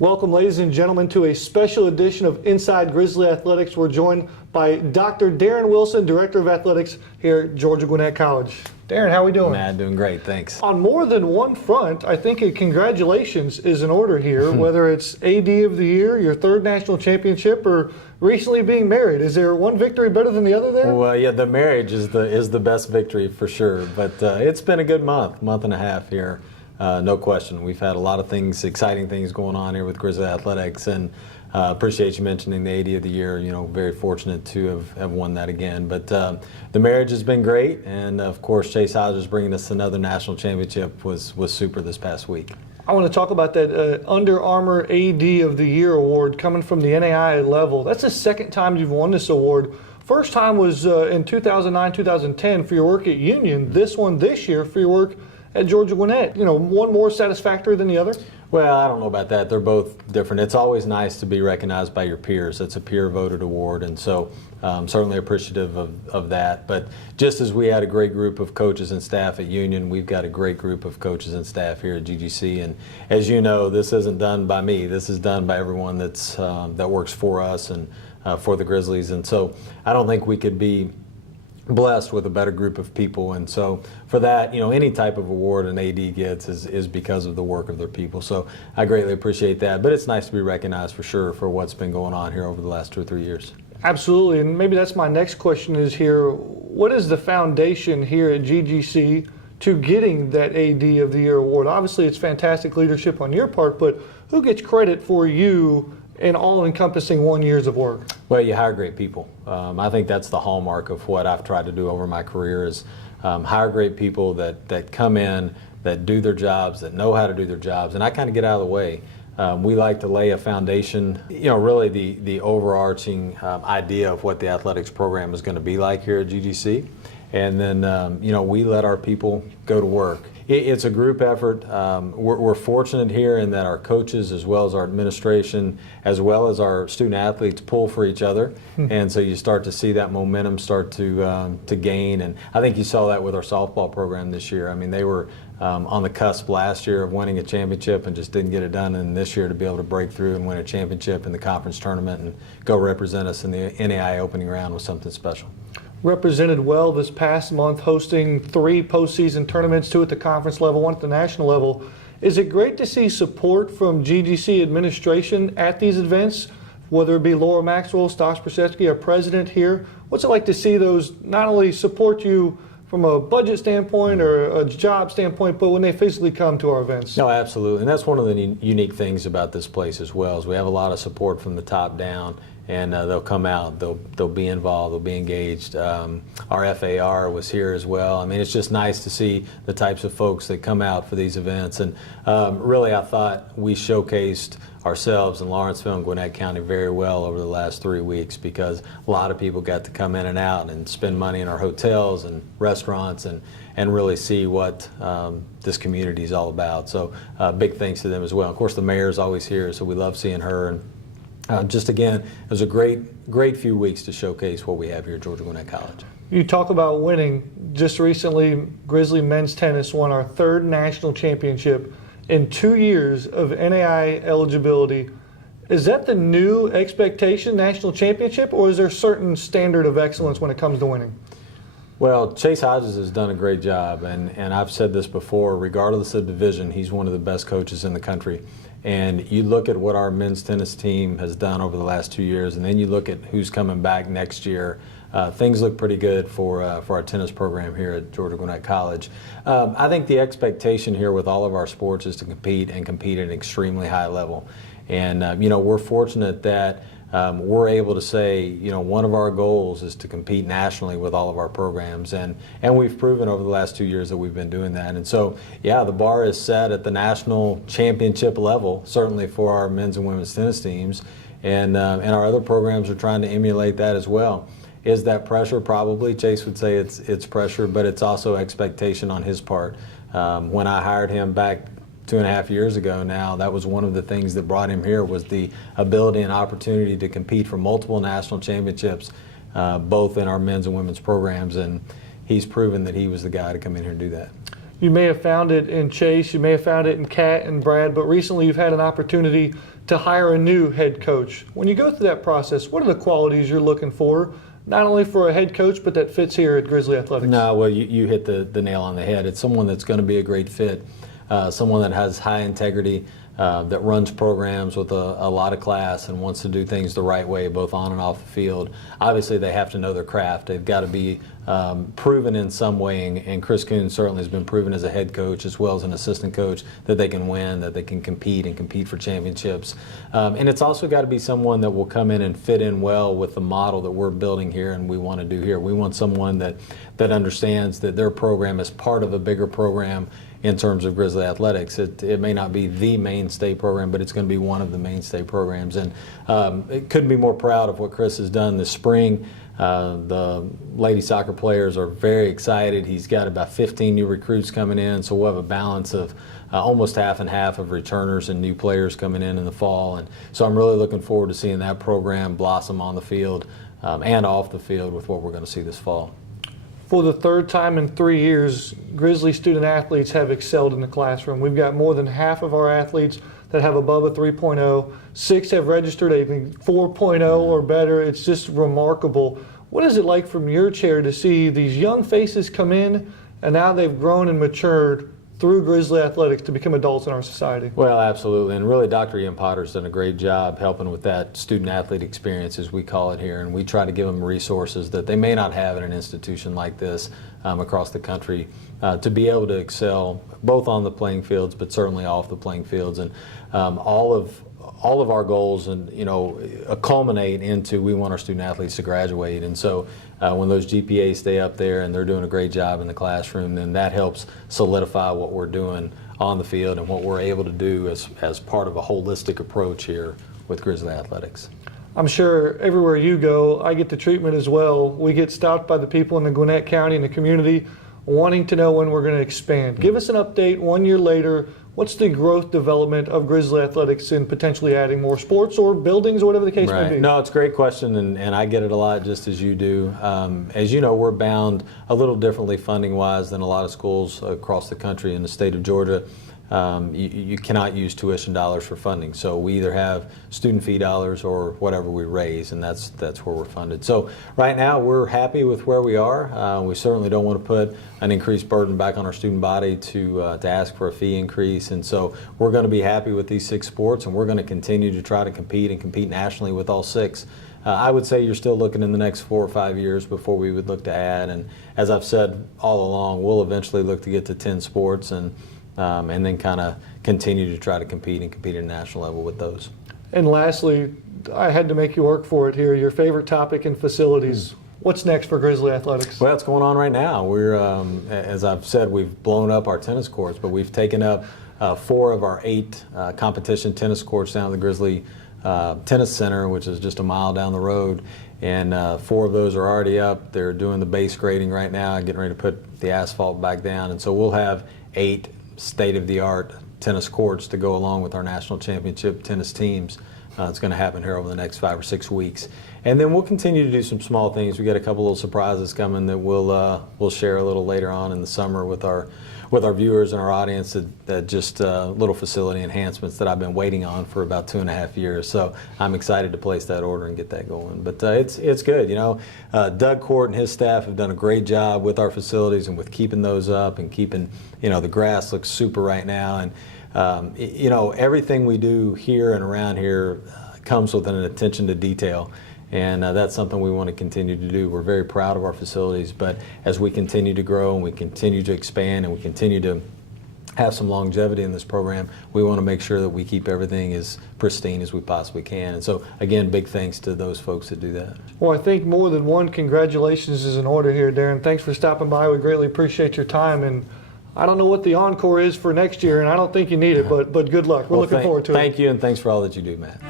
Welcome, ladies and gentlemen, to a special edition of Inside Grizzly Athletics. We're joined by Dr. Darin Wilson, Director of Athletics here at Georgia Gwinnett College. Darin, how are we doing? Man, doing great, thanks. On more than one front, I think a congratulations is in order here, whether it's AD of the Year, your third national championship, or recently being married. Is there one victory better than the other there? Well, yeah, the marriage is the best victory for sure, but it's been a good month and a half here. No question. We've had a lot of things, exciting things going on here with Grizzly Athletics, and appreciate you mentioning the AD of the Year. You know, very fortunate to have won that again. But the marriage has been great, and of course, Chase Hodges bringing us another national championship was super this past week. I want to talk about that Under Armour AD of the Year award coming from the NAIA level. That's the second time you've won this award. First time was in 2009, 2010 for your work at Union. This one this year for your work at Georgia Gwinnett. You know, one more satisfactory than the other? Well, I don't know about that. They're both different. It's always nice to be recognized by your peers. It's a peer-voted award, and so certainly appreciative of that. But just as we had a great group of coaches and staff at Union, we've got a great group of coaches and staff here at GGC. And as you know, this isn't done by me. This is done by everyone that works for us and for the Grizzlies. And so I don't think we could be blessed with a better group of people, and so for that, you know, any type of award an AD gets is because of the work of their people. So I greatly appreciate that, but it's nice to be recognized for sure for what's been going on here over the last 2 or 3 years. Absolutely, and maybe that's my next question is here, what is the foundation here at GGC to getting that AD of the Year award? Obviously it's fantastic leadership on your part, but who gets credit for you in all-encompassing 1 year of work? Well, you hire great people. I think that's the hallmark of what I've tried to do over my career is hire great people that come in, that do their jobs, that know how to do their jobs, and I kind of get out of the way. We like to lay a foundation, you know, really the overarching idea of what the athletics program is going to be like here at GGC. And then, you know, we let our people go to work. It's a group effort. We're fortunate here in that our coaches, as well as our administration, as well as our student athletes, pull for each other, and so you start to see that momentum start to gain. And I think you saw that with our softball program this year. I mean, they were on the cusp last year of winning a championship and just didn't get it done. And this year to be able to break through and win a championship in the conference tournament and go represent us in the NAIA opening round was something special. Represented well this past month, hosting 3 postseason tournaments, 2 at the conference level, 1 at the national level. Is it great to see support from GGC administration at these events, whether it be Laura Maxwell, Stosh Brzezinski, our president here? What's it like to see those not only support you from a budget standpoint or a job standpoint, but when they physically come to our events? No, absolutely, and that's one of the unique things about this place as well, is we have a lot of support from the top down. And they'll come out, they'll be involved, they'll be engaged. Our FAR was here as well. I mean, it's just nice to see the types of folks that come out for these events. And really, I thought we showcased ourselves in Lawrenceville and Gwinnett County very well over the last 3 weeks, because a lot of people got to come in and out and spend money in our hotels and restaurants and really see what this community is all about. So big thanks to them as well. Of course, the mayor's always here, so we love seeing her. And just again, it was a great few weeks to showcase what we have here at Georgia Gwinnett College. You talk about winning. Just recently, Grizzly men's tennis won our 3rd national championship in 2 years of NAIA eligibility. Is that the new expectation, national championship, or is there a certain standard of excellence when it comes to winning? Well, Chase Hodges has done a great job, and I've said this before, regardless of division, he's one of the best coaches in the country. And you look at what our men's tennis team has done over the last 2 years, and then you look at who's coming back next year, things look pretty good for our tennis program here at Georgia Gwinnett College. I think the expectation here with all of our sports is to compete and compete at an extremely high level. And, you know, we're fortunate that we're able to say, you know, one of our goals is to compete nationally with all of our programs, and we've proven over the last 2 years that we've been doing that. And so, yeah, the bar is set at the national championship level, certainly for our men's and women's tennis teams, and our other programs are trying to emulate that as well. Is that pressure? Probably. Chase would say it's pressure, but it's also expectation on his part. When I hired him back 2.5 years ago now, that was one of the things that brought him here, was the ability and opportunity to compete for multiple national championships, both in our men's and women's programs, and he's proven that he was the guy to come in here and do that. You may have found it in Chase, you may have found it in Kat and Brad, but recently you've had an opportunity to hire a new head coach. When you go through that process, what are the qualities you're looking for, not only for a head coach, but that fits here at Grizzly Athletics? No, well, you hit the nail on the head. It's someone that's going to be a great fit, someone that has high integrity, that runs programs with a lot of class and wants to do things the right way, both on and off the field. Obviously, they have to know their craft. They've got to be proven in some way, and Chris Kuhn certainly has been proven as a head coach as well as an assistant coach that they can win, that they can compete for championships. And it's also got to be someone that will come in and fit in well with the model that we're building here and we want to do here. We want someone that understands that their program is part of a bigger program in terms of Grizzly Athletics. It may not be the mainstay program, but it's going to be one of the mainstay programs. And it couldn't be more proud of what Chris has done this spring. The lady soccer players are very excited. He's got about 15 new recruits coming in, so we'll have a balance of almost half and half of returners and new players coming in the fall. And so I'm really looking forward to seeing that program blossom on the field and off the field with what we're going to see this fall. For the third time in 3 years, Grizzly student athletes have excelled in the classroom. We've got more than half of our athletes that have above a 3.0. 6 have registered a 4.0 or better. It's just remarkable. What is it like from your chair to see these young faces come in and now they've grown and matured through Grizzly Athletics to become adults in our society? Well, absolutely, and really Dr. Ian Potter's done a great job helping with that student-athlete experience, as we call it here, and we try to give them resources that they may not have in an institution like this across the country to be able to excel both on the playing fields, but certainly off the playing fields. And all of our goals, and culminate into we want our student athletes to graduate. And so when those GPAs stay up there and they're doing a great job in the classroom, then that helps solidify what we're doing on the field and what we're able to do as part of a holistic approach here with Grizzly Athletics. I'm sure everywhere you go, I get the treatment as well. We get stopped by the people in the Gwinnett County and the community wanting to know when we're going to expand. Give us an update 1 year later. What's the growth development of Grizzly Athletics in potentially adding more sports or buildings or whatever the case may be? No, it's a great question, and I get it a lot just as you do. As you know, we're bound a little differently funding-wise than a lot of schools across the country. In the state of Georgia, you cannot use tuition dollars for funding. So we either have student fee dollars or whatever we raise, and that's where we're funded. So right now we're happy with where we are. We certainly don't want to put an increased burden back on our student body to ask for a fee increase. And so we're going to be happy with these 6 sports, and we're going to continue to try to compete nationally with all 6. I would say you're still looking in the next 4 or 5 years before we would look to add. And as I've said all along, we'll eventually look to get to 10 sports and then kind of continue to try to compete at a national level with those. And lastly, I had to make you work for it here. Your favorite topic in facilities. What's next for Grizzly Athletics? Well, it's going on right now. We're, as I've said, we've blown up our tennis courts, but we've taken up 4 of our 8 competition tennis courts down at the Grizzly Tennis Center, which is just a mile down the road. And 4 of those are already up. They're doing the base grading right now and getting ready to put the asphalt back down. And so we'll have 8 state-of-the-art tennis courts to go along with our national championship tennis teams. It's going to happen here over the next 5 or 6 weeks. And then we'll continue to do some small things. We got a couple little surprises coming that we'll share a little later on in the summer with our viewers and our audience, that just little facility enhancements that I've been waiting on for about 2.5 years. So I'm excited to place that order and get that going. But it's good. Doug Court and his staff have done a great job with our facilities and with keeping those up and keeping, the grass looks super right now. And everything we do here and around here comes with an attention to detail. And that's something we want to continue to do. We're very proud of our facilities, but as we continue to grow and we continue to expand and we continue to have some longevity in this program, we want to make sure that we keep everything as pristine as we possibly can. And so, again, big thanks to those folks that do that. Well, I think more than one congratulations is in order here, Darin. Thanks for stopping by. We greatly appreciate your time. And I don't know what the encore is for next year, and I don't think you need it, but good luck. We're looking forward to it. Thank you, and thanks for all that you do, Matt.